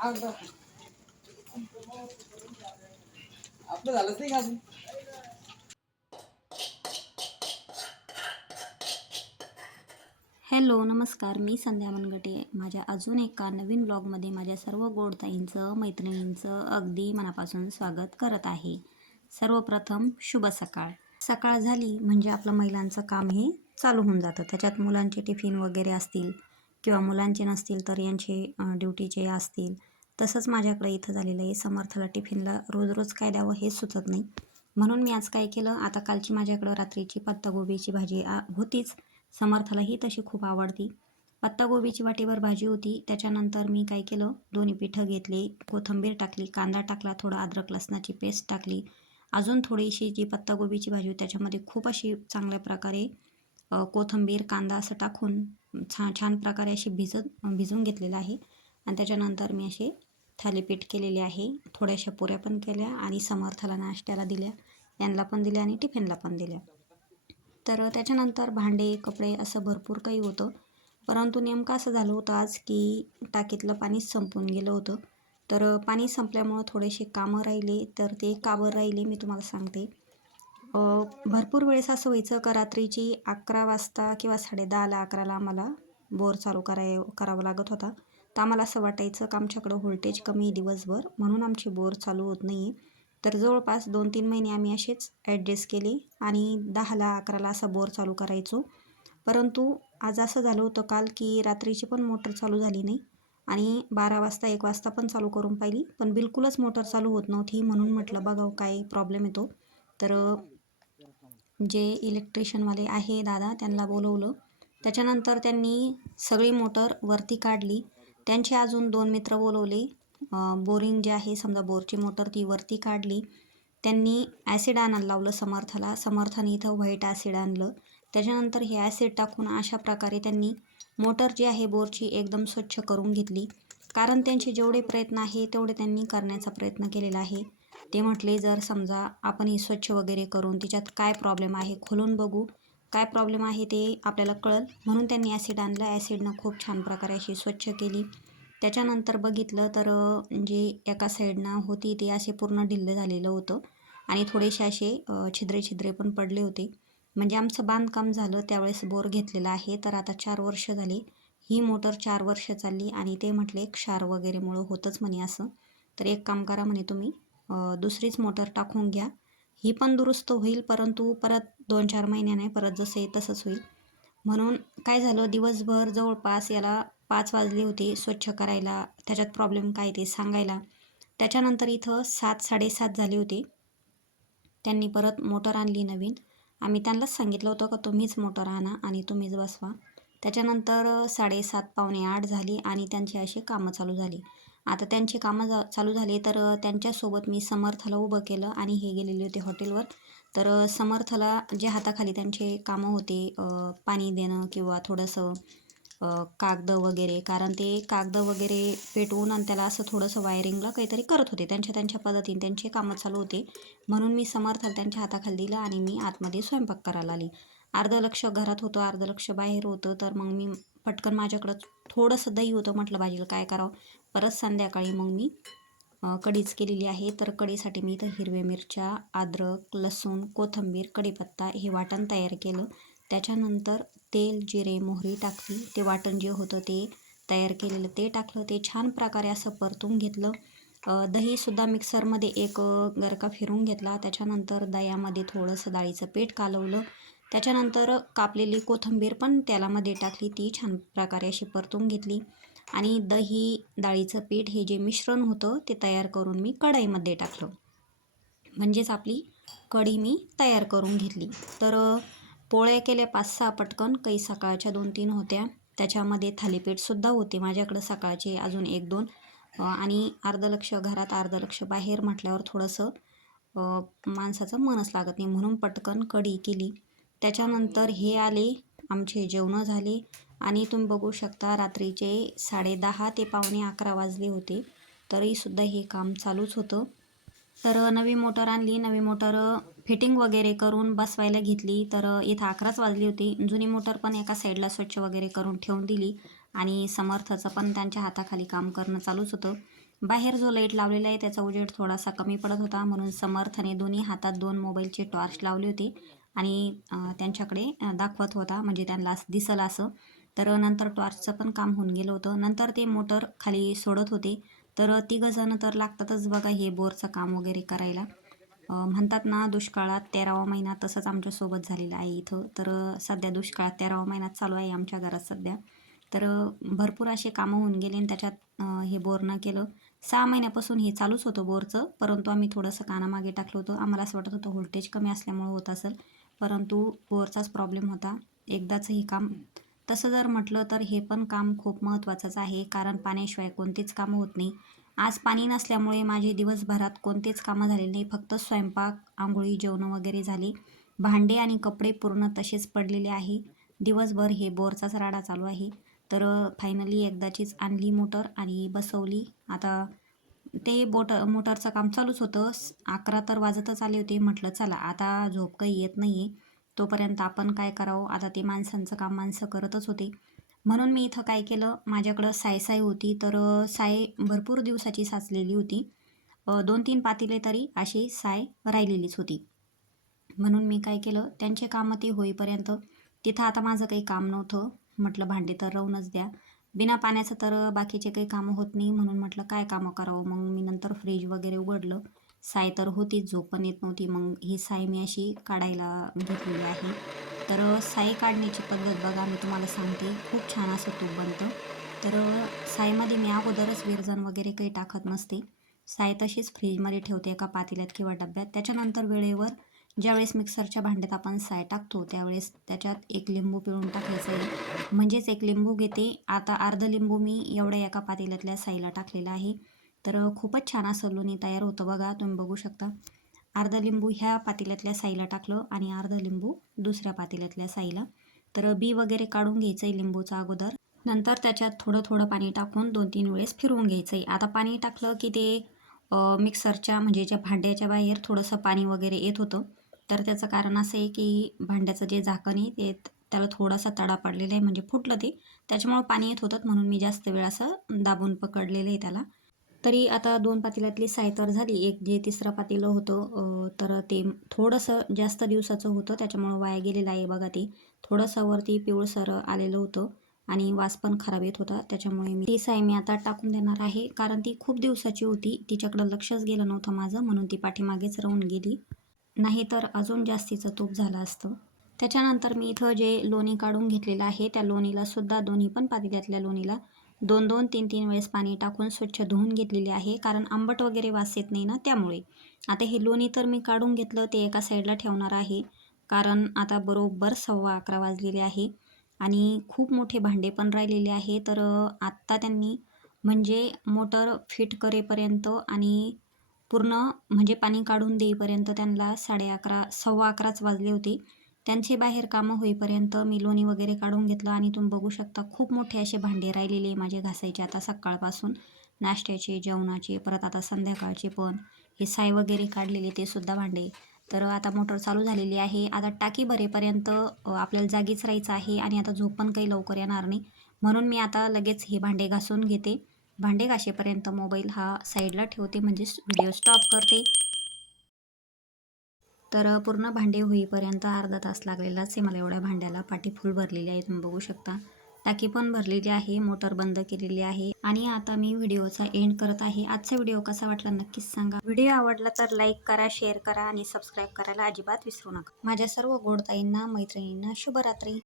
आपलं झालंच नाही का अजून? हॅलो नमस्कार. मी संध्या मनगटे. माझ्या अजून एका नवीन ब्लॉगमध्ये माझ्या सर्व गोडताईंचं मैत्रिणींचं अगदी मनापासून स्वागत करत आहे. सर्वप्रथम शुभ सकाळ. सकाळ झाली म्हणजे आपलं महिलांचं काम हे चालू होऊन जातं. त्याच्यात मुलांचे टिफिन वगैरे असतील किंवा मुलांचे नसतील तर यांचे ड्युटीचे असतील. तसंच माझ्याकडे इथं झालेलं आहे. समर्थला टिफिनला रोज रोज काय द्यावं हेच सुचत नाही. म्हणून मी आज काय केलं? आता कालची माझ्याकडं रात्रीची पत्तागोबीची भाजी आ, होतीच. समर्थालाही तशी खूप आवडती. पत्तागोबीची वाटीवर भाजी होती. त्याच्यानंतर मी काय केलं? दोन्ही पिठं घेतले कोथिंबीर टाकली कांदा टाकला थोडा अद्रक लसणाची पेस्ट टाकली. अजून थोडीशी जी पत्तागोबीची भाजी होती त्याच्यामध्ये खूप अशी चांगल्या प्रकारे कोथंबीर कोथिंबीर कांदा असं टाकून छान छान प्रकारे अशी भिजत भिजवून घेतलेलं आहे. आणि त्याच्यानंतर मी असे थालीपीठ केलेले आहे. थोड्याशा पुऱ्या पण केल्या आणि समर्थाला नाश्त्याला दिल्या. यांना पण दिल्या आणि टिफिनला पण दिल्या. तर त्याच्यानंतर भांडे कपडे असं भरपूर काही होतं. परंतु नेमकं असं झालं होतं आज की टाकीतलं पाणी संपून गेलं होतं. तर पाणी संपल्यामुळं थोडेसे कामं राहिले. तर ते का बरं राहिले मी तुम्हाला सांगते. भरपूर वेळेस असं व्हायचं का रात्रीची अकरा वाजता किंवा साडे दहाला अकराला आम्हाला बोर चालू कराय करावा लागत होता. तर आम्हाला असं वाटायचं का आमच्याकडं व्होल्टेज कमी आहे दिवसभर म्हणून आमची बोर चालू होत नाही आहे तर जवळपास दोन तीन महिने आम्ही असेच ॲडजस्ट केले आणि दहाला अकराला असा बोर चालू करायचो. परंतु आज असं झालं होतं काल की रात्रीची पण मोटर चालू झाली नाही आणि बारा वाजता एक वाजता पण चालू करून पाहिली पण बिलकुलच मोटर चालू होत नव्हती म्हणून म्हटलं बघावं हो, काय प्रॉब्लेम येतो. तर जे इलेक्ट्रिशियनवाले आहे दादा त्यांना बोलवलं. त्याच्यानंतर त्यांनी सगळी मोटर वरती काढली. त्यांचे अजून दोन मित्र बोलवले. बोरिंग जे आहे समजा बोरची मोटर ती वरती काढली. त्यांनी ॲसिड आणायला लावलं समर्थाला. समर्थाने इथं व्हाईट ॲसिड आणलं. त्याच्यानंतर हे ॲसिड टाकून अशा प्रकारे त्यांनी मोटर जी आहे बोरची एकदम स्वच्छ करून घेतली. कारण त्यांचे जेवढे प्रयत्न आहे तेवढे त्यांनी करण्याचा प्रयत्न केलेला आहे. ते म्हटले जर समजा आपण ही स्वच्छ वगैरे करून तिच्यात काय प्रॉब्लेम आहे खोलून बघू. काय प्रॉब्लेम आहे ते आपल्याला कळल. म्हणून त्यांनी ॲसिड आणलं. ॲसिडनं खूप छान प्रकारे अशी स्वच्छ केली. त्याच्यानंतर बघितलं तर जे एका साईडनं होती ते असे पूर्ण ढिल्लं झालेलं होतं. आणि थोडेसे असे छिद्रे छिद्रे पण पडले होते. म्हणजे आमचं बांधकाम झालं. त्यावेळेस बोर घेतलेलं आहे. तर आता चार वर्ष झाली. ही मोटर चार वर्ष चालली. आणि ते म्हटले क्षार वगैरेमुळं होतंच म्हणे असं. तर एक काम करा म्हणे तुम्ही. दुसरीच मोटर टाकून घ्या. ही पण दुरुस्त होईल परंतु परत दोन चार महिन्याने परत जसे तसंच होईल. म्हणून काय झालं दिवसभर जवळपास याला पाच वाजले होते स्वच्छ करायला त्याच्यात प्रॉब्लेम काय ते सांगायला. त्याच्यानंतर इथं सात साडेसात झाले होते. त्यांनी परत मोटर आणली नवीन. आम्ही त्यांनाच सांगितलं होतं का तुम्हीच मोटर आणा आणि तुम्हीच बसवा. त्याच्यानंतर साडेसात पावणे आठ झाली आणि त्यांची अशी कामं चालू झाली. आता त्यांची कामं जा चालू झाली तर त्यांच्यासोबत मी समर्थला उभं केलं आणि हे गेलेले होते हॉटेलवर. तर समर्थला जे हाताखाली त्यांचे कामं होते पाणी देणं किंवा थोडंसं कागद वगैरे कारण ते कागद वगैरे पेटवून आणि त्याला असं थोडंसं वायरिंगला काहीतरी करत होते. त्यांच्या त्यांच्या पद्धतीने त्यांचे कामं चालू होते. म्हणून मी समर्थला त्यांच्या हाताखाली दिलं आणि मी आतमध्ये स्वयंपाक करायला आली अर्धं लक्ष घरात होतं अर्धं लक्ष बाहेर होतं. तर मग मी पटकन माझ्याकडं थोडंसं दही होतं. म्हटलं भाजीला काय करावं? परत संध्याकाळी मग मी कढीच केलेली आहे. तर कढीसाठी मी इथं हिरव्या मिरच्या अद्रक लसूण कोथिंबीर कढीपत्ता हे वाटण तयार केलं. त्याच्यानंतर तेल जिरे मोहरी टाकली. ते वाटण जे होतं ते तयार केलेलं ते टाकलं. ते छान प्रकारे असं परतून घेतलं. दहीसुद्धा मिक्सरमध्ये एक गरका फिरून घेतला. त्याच्यानंतर दह्यामध्ये थोडंसं डाळीचं पीठ कालवलं. त्याच्यानंतर कापलेली कोथिंबीर पण तेलामध्ये टाकली. ती छान प्रकारे अशी परतून घेतली. आणि दही डाळीचं पीठ हे जे मिश्रण होतं ते तयार करून मी कढईमध्ये टाकलं. म्हणजेच आपली कढी मी तयार करून घेतली. तर पोळ्या केल्या पाच सहा पटकन. काही सकाळच्या दोन तीन होत्या. त्याच्यामध्ये थालीपीठसुद्धा होते माझ्याकडं सकाळचे अजून एक दोन. आणि अर्ध लक्ष घरात अर्ध लक्ष बाहेर म्हटल्यावर थोडंसं माणसाचं मनच लागत नाही म्हणून पटकन कढी केली. त्याच्यानंतर हे आले आमचे जेवणं झाले आणि तुम्ही बघू शकता रात्रीचे साडेदहा ते पावणे अकरा वाजले होते. तरीसुद्धा हे काम चालूच होतं. तर नवी मोटर आणली. नवी मोटर फिटिंग वगैरे करून बसवायला घेतली. तर इथं अकराच वाजली होती. जुनी मोटर पण एका साईडला स्वच्छ वगैरे करून ठेवून दिली आणि समर्थचं पण त्यांच्या हाताखाली काम करणं चालूच होतं. बाहेर जो लाइट लावलेला आहे त्याचा उजेड थोडासा कमी पडत होता. म्हणून समर्थने दोन्ही हातात दोन मोबाईलचे टॉर्च लावले होते. आणि त्यांच्याकडे दाखवत होता. म्हणजे त्यांना असं दिसलं असं. तर नंतर टॉर्चचं पण काम होऊन गेलं होतं. नंतर ते मोटर खाली सोडत होते. तर तिघंजणं तर लागतातच बघा हे बोरचं काम वगैरे करायला. म्हणतात ना दुष्काळात तेरावा महिना तसंच आमच्यासोबत झालेलं आहे इथं. तर सध्या दुष्काळात तेरावा महिना चालू आहे आमच्या घरात सध्या. तर भरपूर असे कामं होऊन गेले आणि त्याच्यात हे बोरनं केलं. सहा महिन्यापासून हे चालूच होतं बोरचं. परंतु आम्ही थोडंसं कानामागे टाकलं होतं. आम्हाला असं वाटत होतं व्होल्टेज कमी असल्यामुळे होत असेल. परंतु बोरचाच प्रॉब्लेम होता. एकदाच हे काम. तसं जर म्हटलं तर हे पण काम खूप महत्त्वाचंच आहे कारण पाण्याशिवाय कोणतेच कामं होत नाही. आज पाणी नसल्यामुळे माझे दिवसभरात कोणतेच कामं झालेले नाही फक्त स्वयंपाक आंघोळी जेवणं वगैरे झाली. भांडे आणि कपडे पूर्ण तसेच पडलेले आहे. दिवसभर हे बोरचाच राडा चालू आहे. तर फायनली एकदाचीच आणली मोटर आणि बसवली. आता ते बोट मोटरचं काम चालूच होतं. अकरा तर वाजतच आले होते. म्हटलं चला आता झोप काही येत नाही आहे तोपर्यंत आपण काय करावं? आता ते माणसांचं काम माणसं करतच होते. म्हणून मी इथं काय केलं? माझ्याकडं साय साय होती तर साय भरपूर दिवसाची साचलेली होती. दोन तीन पातिले तरी अशी साय राहिलेलीच होती. म्हणून मी काय केलं? त्यांचे कामं ते होईपर्यंत तिथं आता माझं काही काम नव्हतं. म्हटलं भांडे तर राहूनच द्या. बिना पाण्याचं तर बाकीचे काही कामं होत नाही म्हणून म्हटलं काय कामं करावं? मग मी नंतर फ्रीज वगैरे उघडलं. साय तर होतीच झोप पण येत नव्हती. मग ही साय मी अशी काढायला घेतलेली आहे. तर साय काढण्याची पद्धत बघा मी तुम्हाला सांगते. खूप छान असं तूप बनतं. तर सायमध्ये मी अगोदरच विरजन वगैरे काही टाकत नसते. साय तशीच फ्रीजमध्ये ठेवते एका पातेल्यात किंवा डब्यात. त्याच्यानंतर वेळेवर ज्यावेळेस मिक्सरच्या भांड्यात आपण साय टाकतो त्यावेळेस त्याच्यात एक लिंबू पिळून टाकायचं आहे. म्हणजेच एक लिंबू घेते. आता अर्ध लिंबू मी एवढ्या एका पातेल्यातल्या साईला टाकलेला आहे. तर खूपच छान असं लोणी तयार होतं बघा तुम्ही बघू शकता. अर्ध लिंबू ह्या पातेल्यातल्या साईला टाकलं आणि अर्ध लिंबू दुसऱ्या पातेल्यातल्या साईला. तर बी वगैरे काढून घ्यायचं आहे लिंबूचं अगोदर. नंतर त्याच्यात थोडं थोडं पाणी टाकून दोन तीन वेळेस फिरवून घ्यायचं आहे आता पाणी टाकलं की ते मिक्सरच्या म्हणजे ज्या भांड्याच्या बाहेर थोडंसं पाणी वगैरे येत होतं. तर त्याचं कारण असं आहे की भांड्याचं जे झाकण आहे ते त्याला थोडासा तडा पडलेला आहे म्हणजे फुटलं ते. त्याच्यामुळं पाणी येत होतं म्हणून मी जास्त वेळ असं दाबून पकडलेलं आहे त्याला. तरी आता दोन पातेल्यातली साय तर झाली. एक जे तिसरं पातेलं होतं तर ते थोडंसं जास्त दिवसाचं होतं. त्याच्यामुळं वाया गेलेलं आहे बघा ते. थोडंसं वरती पिवळसर आलेलं होतं आणि वास पण खराब येत होता. त्याच्यामुळे मी ती साय मी आता टाकून देणार आहे. कारण ती खूप दिवसाची होती. तिच्याकडं लक्षच गेलं नव्हतं माझं. म्हणून ती पाठीमागेच राहून गेली. नाही तर अजून जास्तीचं तूप झालं असतं. त्याच्यानंतर मी इथं जे लोणी काढून घेतलेलं आहे त्या लोणीला सुद्धा दोन्ही पण पातेल्यातल्या लोणीला दोन दोन तीन तीन वेळेस पाणी टाकून स्वच्छ धुवून घेतलेली आहे कारण आंबट वगैरे वास येत नाही ना त्यामुळे. आता हे लोणी तर मी काढून घेतलं ते एका साईडला ठेवणार आहे कारण आता बरोबर सव्वा अकरा वाजलेले आहे आणि खूप मोठे भांडे पण राहिलेले आहे. तर आत्ता त्यांनी म्हणजे मोटर फिट करेपर्यंत आणि पूर्ण म्हणजे पाणी काढून देईपर्यंत त्यांना साडे अकरा सव्वा अकराच वाजले होते. त्यांचे बाहेर कामं होईपर्यंत मी लोणी वगैरे काढून घेतलं आणि तुम्ही बघू शकता खूप मोठे असे भांडे राहिलेले माझे घासायचे. आता सकाळपासून नाश्त्याचे जेवणाचे परत आता संध्याकाळचे पण हे साय वगैरे काढलेले ते सुद्धा भांडे. तर आता मोटर चालू झालेली आहे. आता टाकी भरेपर्यंत आपल्याला जागीच राहायचं आहे आणि आता झोप पण काही लवकर येणार नाही. म्हणून मी आता लगेच हे भांडे घासून घेते. भांडे घासेपर्यंत मोबाईल हा साईडला ठेवते म्हणजेच व्हिडिओ स्टॉप करते. तर पूर्ण भांडे होईपर्यंत अर्धा तास लागलेलाच आहे मला एवढ्या भांड्याला पाठी फुल भरलेली आहे तुम्ही बघू शकता. टाकी पण भरलेली आहे मोटर बंद केलेली आहे आणि आता मी व्हिडिओचा एंड करत आहे. आजचा व्हिडिओ कसा वाटला नक्कीच सांगा. व्हिडिओ आवडला तर लाईक करा शेअर करा आणि सबस्क्राईब करायला अजिबात विसरू नका. माझ्या सर्व गोडताईंना मैत्रिणींना शुभरात्री.